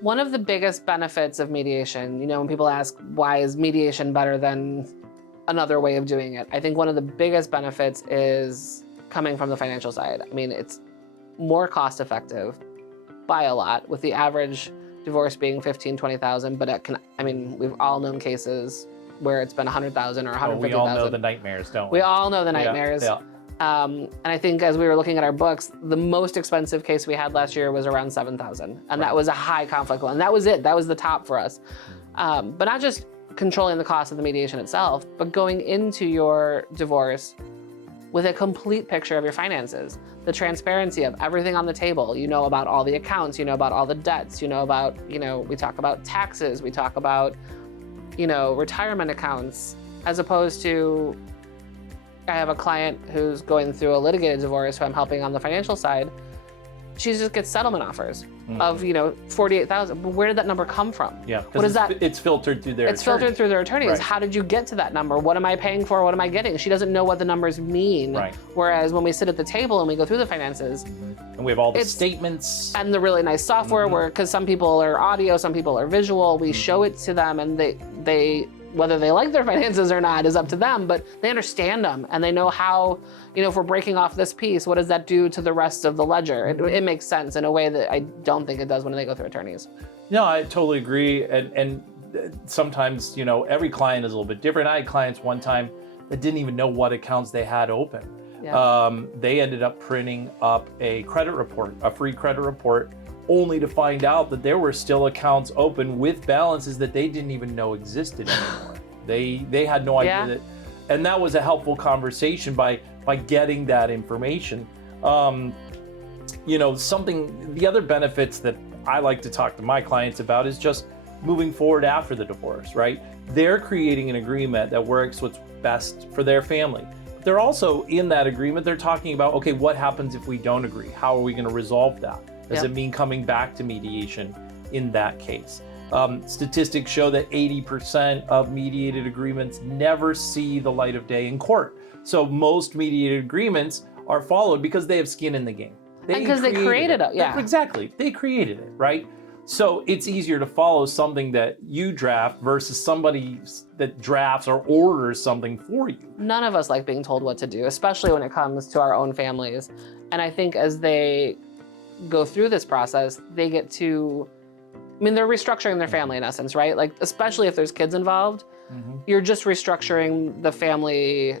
One of the biggest benefits of mediation, when people ask, why is mediation better than another way of doing it? I think one of the biggest benefits is coming from the financial side. I mean, it's more cost effective by a lot, with the average divorce being $15,000, $20,000, but we've all known cases where it's been $100,000 or $150,000. We all know the nightmares, don't we? We all know the nightmares. Yeah. And I think as we were looking at our books, the most expensive case we had last year was around $7,000. And that was a high conflict one. That was it. That was the top for us. But not just controlling the cost of the mediation itself, but going into your divorce with a complete picture of your finances, the transparency of everything on the table. You know about all the accounts, you know about all the debts, you know about, we talk about taxes, we talk about, retirement accounts, as opposed to, I have a client who's going through a litigated divorce who I'm helping on the financial side. She just gets settlement offers of, $48,000. But where did that number come from? Yeah, what is that? It's filtered through their attorneys. It's filtered through their attorneys. Right. How did you get to that number? What am I paying for? What am I getting? She doesn't know what the numbers mean. Right. Whereas when we sit at the table and we go through the finances, and we have all the statements. And the really nice software where, because some people are audio, some people are visual, we show it to them, and they whether they like their finances or not is up to them, but they understand them and they know how, if we're breaking off this piece, what does that do to the rest of the ledger? It makes sense in a way that I don't think it does when they go through attorneys. No, I totally agree. And sometimes, every client is a little bit different. I had clients one time that didn't even know what accounts they had open. Yeah. They ended up printing up a credit report, a free credit report, only to find out that there were still accounts open with balances that they didn't even know existed anymore. They had no idea that, and that was a helpful conversation by getting that information. The other benefits that I like to talk to my clients about is just moving forward after the divorce, right? They're creating an agreement that works what's best for their family. They're also in that agreement, they're talking about, okay, what happens if we don't agree? How are we going to resolve that? Does it mean coming back to mediation in that case? Statistics show that 80% of mediated agreements never see the light of day in court. So most mediated agreements are followed because they have skin in the game. Because they created it. Yeah. Exactly. They created it, right? So it's easier to follow something that you draft versus somebody that drafts or orders something for you. None of us like being told what to do, especially when it comes to our own families. And I think as they go through this process, they get to, they're restructuring their family in essence, right? Like, especially if there's kids involved, you're just restructuring the family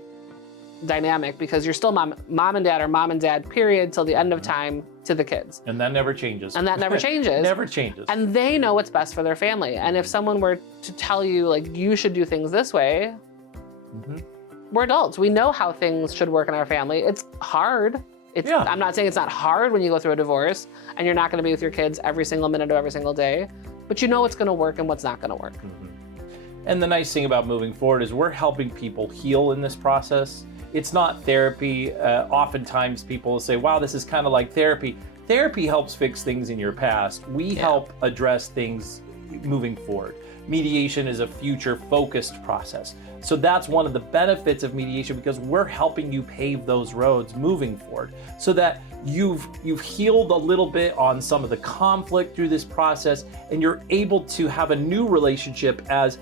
dynamic because you're still mom and dad, or mom and dad, period, till the end of time to the kids. And that never changes. And that never changes. Never changes. And they know what's best for their family. And if someone were to tell you, like, you should do things this way, we're adults. We know how things should work in our family. It's hard. I'm not saying it's not hard when you go through a divorce and you're not going to be with your kids every single minute of every single day, but you know what's going to work and what's not going to work. And the nice thing about moving forward is we're helping people heal in this process. It's not therapy. Oftentimes people will say, wow, this is kind of like therapy. Therapy helps fix things in your past. We help address things moving forward. Mediation is a future-focused process. So that's one of the benefits of mediation, because we're helping you pave those roads moving forward so that you've healed a little bit on some of the conflict through this process, and you're able to have a new relationship as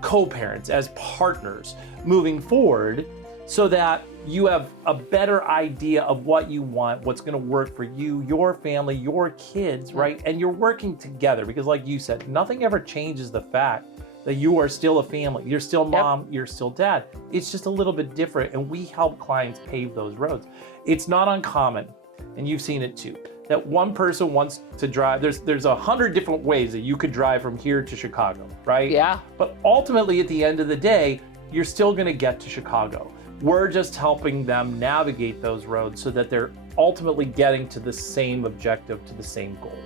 co-parents, as partners moving forward, so that you have a better idea of what you want, what's going to work for you, your family, your kids, right? And you're working together, because like you said, nothing ever changes the fact that you are still a family. You're still mom, you're still dad. It's just a little bit different, and we help clients pave those roads. It's not uncommon, and you've seen it too, that one person wants to drive. There's 100 different ways that you could drive from here to Chicago, right? Yeah. But ultimately, at the end of the day, you're still gonna get to Chicago. We're just helping them navigate those roads so that they're ultimately getting to the same objective, to the same goal.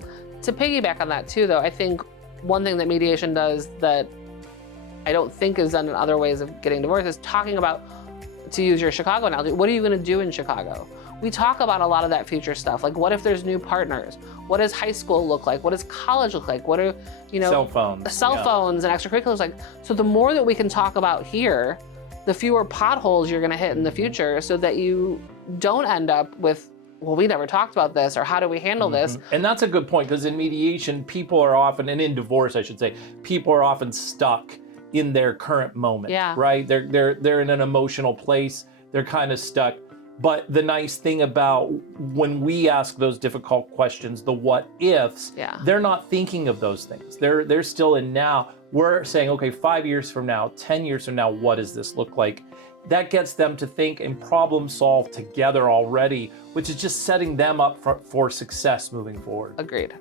To piggyback on that too, though, I think one thing that mediation does that I don't think is done in other ways of getting divorced is talking about, to use your Chicago analogy, what are you gonna do in Chicago? We talk about a lot of that future stuff. Like, what if there's new partners? What does high school look like? What does college look like? What are, cell phones and extracurriculars like? So the more that we can talk about here, the fewer potholes you're gonna hit in the future, so that you don't end up with well, we never talked about this, or how do we handle this? And that's a good point, because in mediation, people are often, and in divorce, I should say, people are often stuck in their current moment, Yeah. right? They're in an emotional place. They're kind of stuck. But the nice thing about when we ask those difficult questions, the what ifs, Yeah. they're not thinking of those things. They're still in now. We're saying, okay, 5 years from now, 10 years from now, what does this look like? That gets them to think and problem solve together already, which is just setting them up for success moving forward. Agreed.